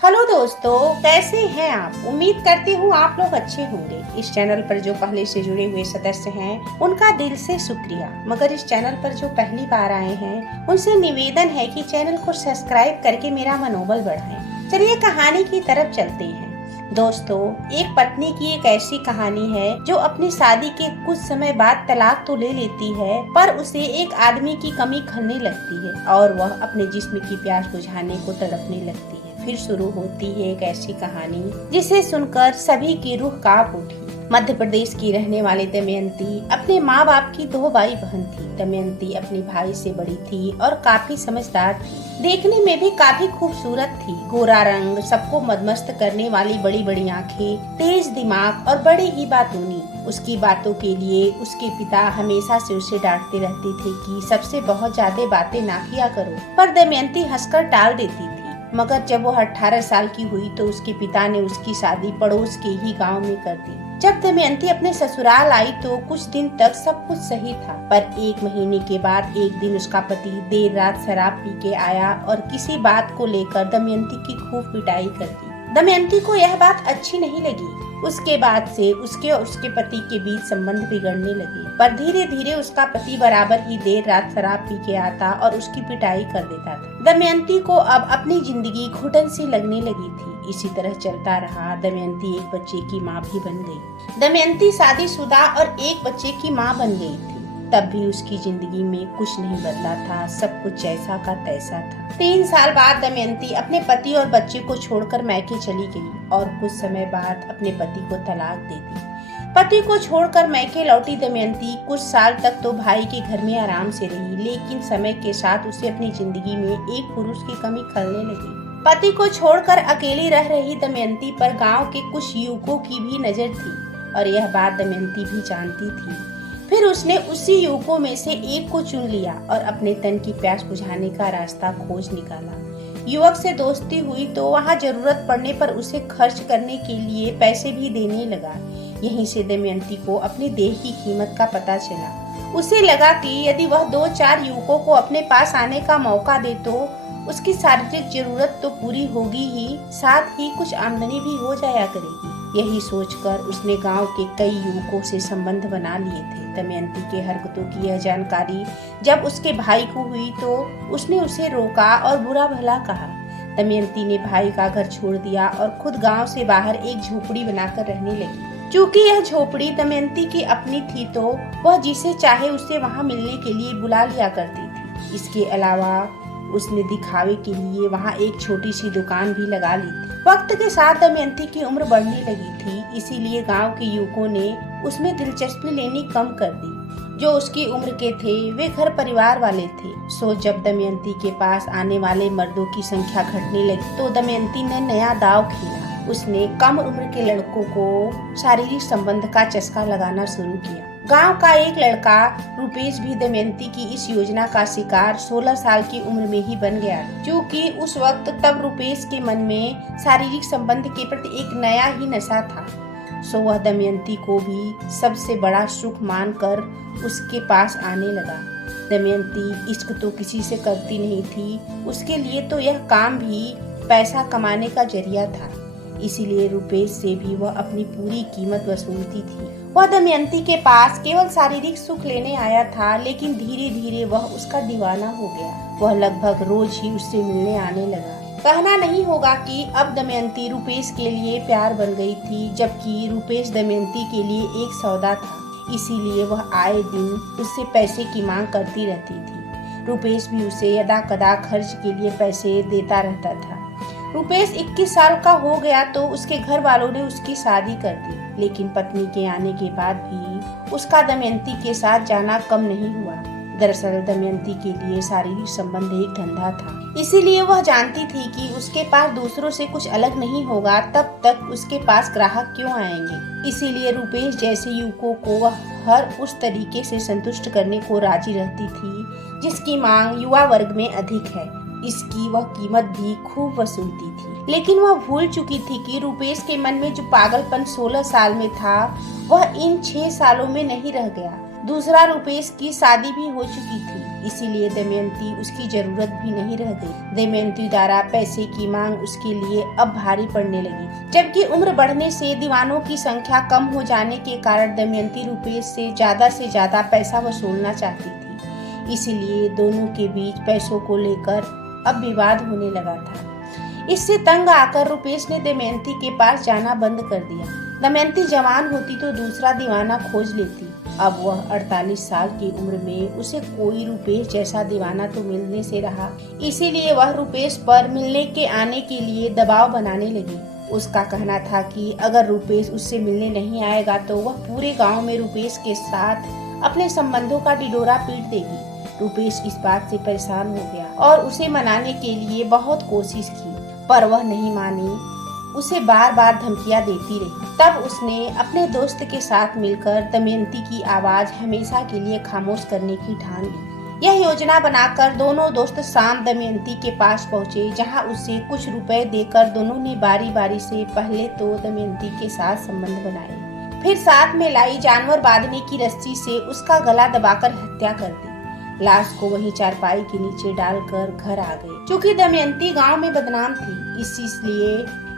Hello दोस्तों, कैसे हैं आप। उम्मीद करती हूँ आप लोग अच्छे होंगे। इस चैनल पर जो पहले से जुड़े हुए सदस्य हैं उनका दिल से शुक्रिया, मगर इस चैनल पर जो पहली बार आए हैं उनसे निवेदन है कि चैनल को सब्सक्राइब करके मेरा मनोबल बढ़ाएं। चलिए कहानी की तरफ चलते हैं। दोस्तों, एक पत्नी की एक ऐसी कहानी है जो अपनी शादी के कुछ समय बाद तलाक तो ले लेती है, पर उसे एक आदमी की कमी खलने लगती है और वह अपने जिस्म की प्यास बुझाने को तड़पने लगती है। फिर शुरू होती है एक ऐसी कहानी जिसे सुनकर सभी की रूह कांप उठी। मध्य प्रदेश की रहने वाली दमयंती अपने माँ बाप की दो भाई बहन थी। दमयंती अपने भाई से बड़ी थी और काफी समझदार थी। देखने में भी काफी खूबसूरत थी। गोरा रंग, सबको मदमस्त करने वाली बड़ी बड़ी आंखें, तेज दिमाग और बड़ी ही बातूनी। उसकी बातों के लिए उसके पिता हमेशा से उसे डांटते रहते थे कि सबसे बहुत ज्यादा बातें ना किया करो, पर दमयंती हंसकर टाल देती थी। मगर जब वो 18 साल की हुई तो उसके पिता ने उसकी शादी पड़ोस के ही गांव में कर दी। जब दमयंती अपने ससुराल आई तो कुछ दिन तक सब कुछ सही था, पर एक महीने के बाद एक दिन उसका पति देर रात शराब पी के आया और किसी बात को लेकर दमयंती की खूब पिटाई कर दी। दमयंती को यह बात अच्छी नहीं लगी। उसके बाद से उसके और उसके पति के बीच संबंध बिगड़ने लगे, पर धीरे धीरे उसका पति बराबर ही देर रात शराब पी के आता और उसकी पिटाई कर देता था। दमयंती को अब अपनी जिंदगी घुटन सी लगने लगी थी। इसी तरह चलता रहा। दमयंती एक बच्चे की माँ भी बन गई। दमयंती शादीशुदा और एक बच्चे की माँ बन गई थी। तब भी उसकी जिंदगी में कुछ नहीं बदला था। सब कुछ जैसा का तैसा था। 3 साल बाद दमयंती अपने पति और बच्चे को छोड़कर मैके चली गई और कुछ समय बाद अपने पति को तलाक दे दी। पति को छोड़कर मैके लौटी दमयंती कुछ साल तक तो भाई के घर में आराम से रही, लेकिन समय के साथ उसे अपनी जिंदगी में एक पुरुष की कमी खलने लगी। पति को छोड़कर अकेली रह रही दमयंती पर गांव के कुछ युवकों की भी नजर थी और यह बात दमयंती भी जानती थी। फिर उसने उसी युवकों में से एक को चुन लिया और अपने तन की प्यास बुझाने का रास्ता खोज निकाला। युवक से दोस्ती हुई तो वहाँ जरूरत पड़ने पर उसे खर्च करने के लिए पैसे भी देने लगा। यहीं से दमयंती को अपने देह की कीमत का पता चला। उसे लगा कि यदि वह 2-4 युवकों को अपने पास आने का मौका दे तो उसकी शारीरिक जरूरत तो पूरी होगी ही, साथ ही कुछ आमदनी भी हो जाया करेगी। यही सोचकर उसने गांव के कई युवकों से संबंध बना लिए थे। दमयंती के हरकतों की यह जानकारी जब उसके भाई को हुई तो उसने उसे रोका और बुरा भला कहा। दमयंती ने भाई का घर छोड़ दिया और खुद गांव से बाहर एक झोपड़ी बनाकर रहने लगी। चूँकि यह झोपड़ी दमयंती की अपनी थी तो वह जिसे चाहे उसे वहां मिलने के लिए बुला लिया करती थी। इसके अलावा उसने दिखावे के लिए वहाँ एक छोटी सी दुकान भी लगा ली थी। वक्त के साथ दमयंती की उम्र बढ़ने लगी थी, इसीलिए गांव के युवकों ने उसमें दिलचस्पी लेनी कम कर दी। जो उसकी उम्र के थे वे घर परिवार वाले थे। सो जब दमयंती के पास आने वाले मर्दों की संख्या घटने लगी तो दमयंती ने नया दाव खेला। उसने कम उम्र के लड़कों को शारीरिक संबंध का चस्का लगाना शुरू किया। गांव का एक लड़का रुपेश भी दमयंती की इस योजना का शिकार 16 साल की उम्र में ही बन गया, क्योंकि उस वक्त तब रुपेश के मन में शारीरिक संबंध के प्रति एक नया ही नशा था। सो वह दमयंती को भी सबसे बड़ा सुख मानकर उसके पास आने लगा। दमयंती इश्क तो किसी से करती नहीं थी, उसके लिए तो यह काम भी पैसा कमाने का जरिया था। इसीलिए रुपेश से भी वह अपनी पूरी कीमत वसूलती थी। वह दमयंती के पास केवल शारीरिक सुख लेने आया था, लेकिन धीरे धीरे वह उसका दीवाना हो गया। वह लगभग रोज ही उससे मिलने आने लगा। कहना नहीं होगा कि अब दमयंती रुपेश के लिए प्यार बन गई थी, जबकि रुपेश दमयंती के लिए एक सौदा था। इसीलिए वह आए दिन उससे पैसे की मांग करती रहती थी। रुपेश भी उसे यदा कदा खर्च के लिए पैसे देता रहता था। रुपेश 21 साल का हो गया तो उसके घर वालों ने उसकी शादी कर दी, लेकिन पत्नी के आने के बाद भी उसका दमयंती के साथ जाना कम नहीं हुआ। दरअसल दमयंती के लिए शारीरिक संबंध एक धंधा था, इसीलिए वह जानती थी कि उसके पास दूसरों से कुछ अलग नहीं होगा, तब तक उसके पास ग्राहक क्यों आएंगे। इसीलिए रुपेश जैसे युवकों को वह हर उस तरीके से संतुष्ट करने को राजी रहती थी जिसकी मांग युवा वर्ग में अधिक है। इसकी वह कीमत भी खूब वसूलती थी, लेकिन वह भूल चुकी थी कि रुपेश के मन में जो पागलपन 16 साल में था वह इन 6 सालों में नहीं रह गया। दूसरा रुपेश की शादी भी हो चुकी थी। इसीलिए दमयंती उसकी जरूरत भी नहीं रह गई। दमयंती द्वारा पैसे की मांग उसके लिए अब भारी पड़ने लगी, जबकि उम्र बढ़ने से दीवानों की संख्या कम हो जाने के कारण दमयंती रुपेश से ज्यादा पैसा वसूलना चाहती थी। इसीलिए दोनों के बीच पैसों को लेकर अब विवाद होने लगा था। इससे तंग आकर रुपेश ने दमयंती के पास जाना बंद कर दिया। दमयंती जवान होती तो दूसरा दीवाना खोज लेती। अब वह 48 साल की उम्र में उसे कोई रुपेश जैसा दीवाना तो मिलने से रहा। इसीलिए वह रुपेश पर मिलने के आने के लिए दबाव बनाने लगी। उसका कहना था कि अगर रुपेश उससे मिलने नहीं आएगा तो वह पूरे गांव में रुपेश के साथ अपने संबंधों का ढिढोरा पीट देगी। रुपेश इस बात से परेशान हो गया और उसे मनाने के लिए बहुत कोशिश की, पर वह नहीं मानी। उसे बार बार धमकियां देती रही। तब उसने अपने दोस्त के साथ मिलकर दमयंती की आवाज हमेशा के लिए खामोश करने की ठान ली। यह योजना बनाकर दोनों दोस्त शाम दमयंती के पास पहुंचे, जहां उसे कुछ रुपए देकर दोनों ने बारी बारी से पहले तो दमयंती के साथ संबंध बनाए, फिर साथ में लाई जानवर बांधने की रस्सी से उसका गला दबाकर हत्या कर दी। लाश को वहीं चारपाई के नीचे डालकर घर आ गए। चूँकि दमयंती गांव में बदनाम थी,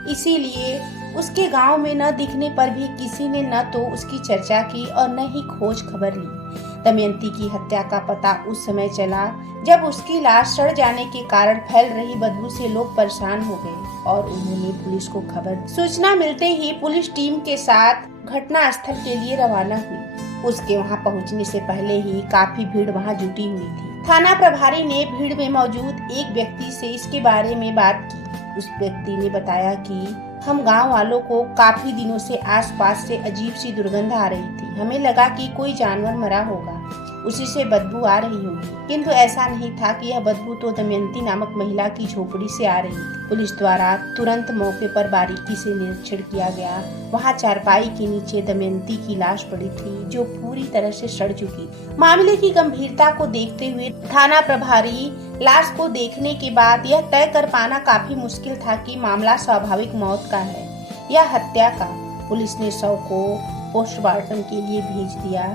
इसीलिए उसके गांव में न दिखने पर भी किसी ने न तो उसकी चर्चा की और न ही खोज खबर ली। दमयंती की हत्या का पता उस समय चला जब उसकी लाश सड़ जाने के कारण फैल रही बदबू से लोग परेशान हो गए और उन्होंने पुलिस को खबर। सूचना मिलते ही पुलिस टीम के साथ घटना स्थल के लिए रवाना हुई। उसके वहां पहुंचने से पहले ही काफी भीड़ वहां जुटी हुई थी। थाना प्रभारी ने भीड़ में मौजूद एक व्यक्ति से इसके बारे में बात की। उस व्यक्ति ने बताया कि हम गांव वालों को काफी दिनों से आसपास से अजीब सी दुर्गंध आ रही थी। हमें लगा कि कोई जानवर मरा होगा, उसी से बदबू आ रही होगी, किंतु ऐसा नहीं था कि यह बदबू तो दमयंती नामक महिला की झोपड़ी से आ रही थी। पुलिस द्वारा तुरंत मौके पर बारीकी से निरीक्षण किया गया। वहां चारपाई के नीचे दमयंती की लाश पड़ी थी, जो पूरी तरह से सड़ चुकी थी। मामले की गंभीरता को देखते हुए थाना प्रभारी लाश को देखने के बाद यह तय कर पाना काफी मुश्किल था कि मामला स्वाभाविक मौत का है या हत्या का। पुलिस ने शव को पोस्टमार्टम के लिए भेज दिया,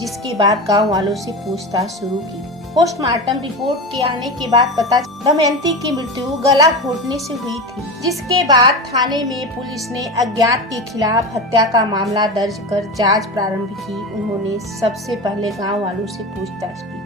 जिसके बाद गांव वालों से पूछताछ शुरू की। पोस्टमार्टम रिपोर्ट के आने के बाद पता दमयंती की मृत्यु गला घोटने से हुई थी, जिसके बाद थाने में पुलिस ने अज्ञात के खिलाफ हत्या का मामला दर्ज कर जांच प्रारंभ की। उन्होंने सबसे पहले गांव वालों से पूछताछ की।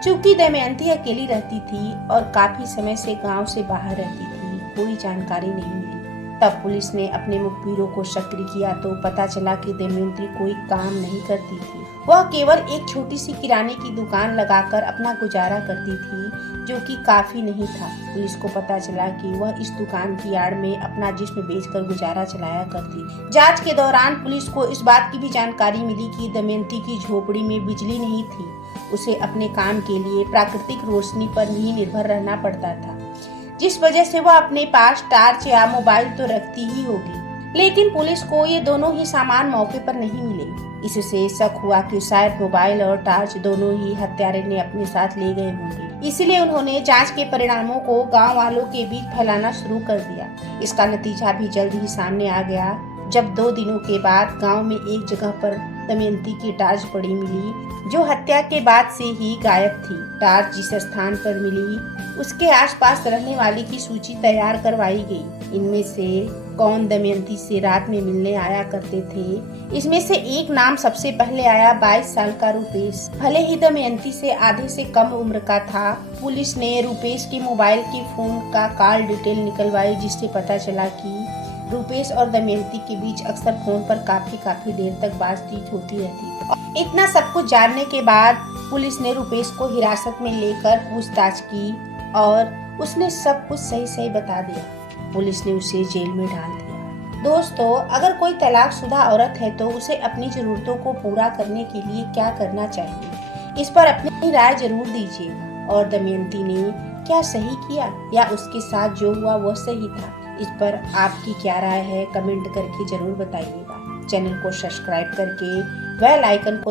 चूँकि दमयंती अकेली रहती थी और काफी समय से गांव से बाहर रहती थी, कोई जानकारी नहीं मिली। तब पुलिस ने अपने मुखबिरों को सक्रिय किया तो पता चला कि दमयंती कोई काम नहीं करती थी। वह केवल एक छोटी सी किराने की दुकान लगाकर अपना गुजारा करती थी, जो कि काफी नहीं था। पुलिस को पता चला कि वह इस दुकान की आड़ में अपना जिस्म बेचकर गुजारा चलाया करती। जांच के दौरान पुलिस को इस बात की भी जानकारी मिली कि दमयंती की झोपड़ी में बिजली नहीं थी। उसे अपने काम के लिए प्राकृतिक रोशनी पर ही निर्भर रहना पड़ता था, जिस वजह से वह अपने पास टार्च या मोबाइल तो रखती ही होगी। लेकिन पुलिस को ये दोनों ही सामान मौके पर नहीं मिले। इससे शक हुआ कि शायद मोबाइल और टार्च दोनों ही हत्यारे ने अपने साथ ले गए होंगे। इसलिए उन्होंने जांच के परिणामों को गांव वालों के बीच फैलाना शुरू कर दिया। इसका नतीजा भी जल्द ही सामने आ गया, जब 2 दिनों के बाद गांव में एक जगह पर दमयंती की टार्च पड़ी मिली, जो हत्या के बाद से ही गायब थी। टार्च जिस स्थान पर मिली, उसके आसपास रहने वाली की सूची तैयार करवाई गई। इनमें से कौन दमयंती से रात में मिलने आया करते थे, इसमें से एक नाम सबसे पहले आया 22 साल का रुपेश। भले ही दमयंती से आधे से कम उम्र का था, पुलिस ने रुपेश के मोबाइल के फोन का कॉल डिटेल निकलवाई, जिससे पता चला कि रुपेश और दमयंती के बीच अक्सर फोन पर काफी देर तक बातचीत होती रहती थी। इतना सब कुछ जानने के बाद पुलिस ने रुपेश को हिरासत में लेकर पूछताछ की और उसने सब कुछ सही बता दिया। पुलिस ने उसे जेल में डाल दिया। दोस्तों, अगर कोई तलाकशुदा औरत है तो उसे अपनी जरूरतों को पूरा करने के लिए क्या करना चाहिए, इस पर अपनी राय जरूर दीजिएगा। और दमयंती ने क्या सही किया या उसके साथ जो हुआ वो सही था, इस पर आपकी क्या राय है, कमेंट करके जरूर बताइएगा। चैनल को सब्सक्राइब करके बेल आइकन को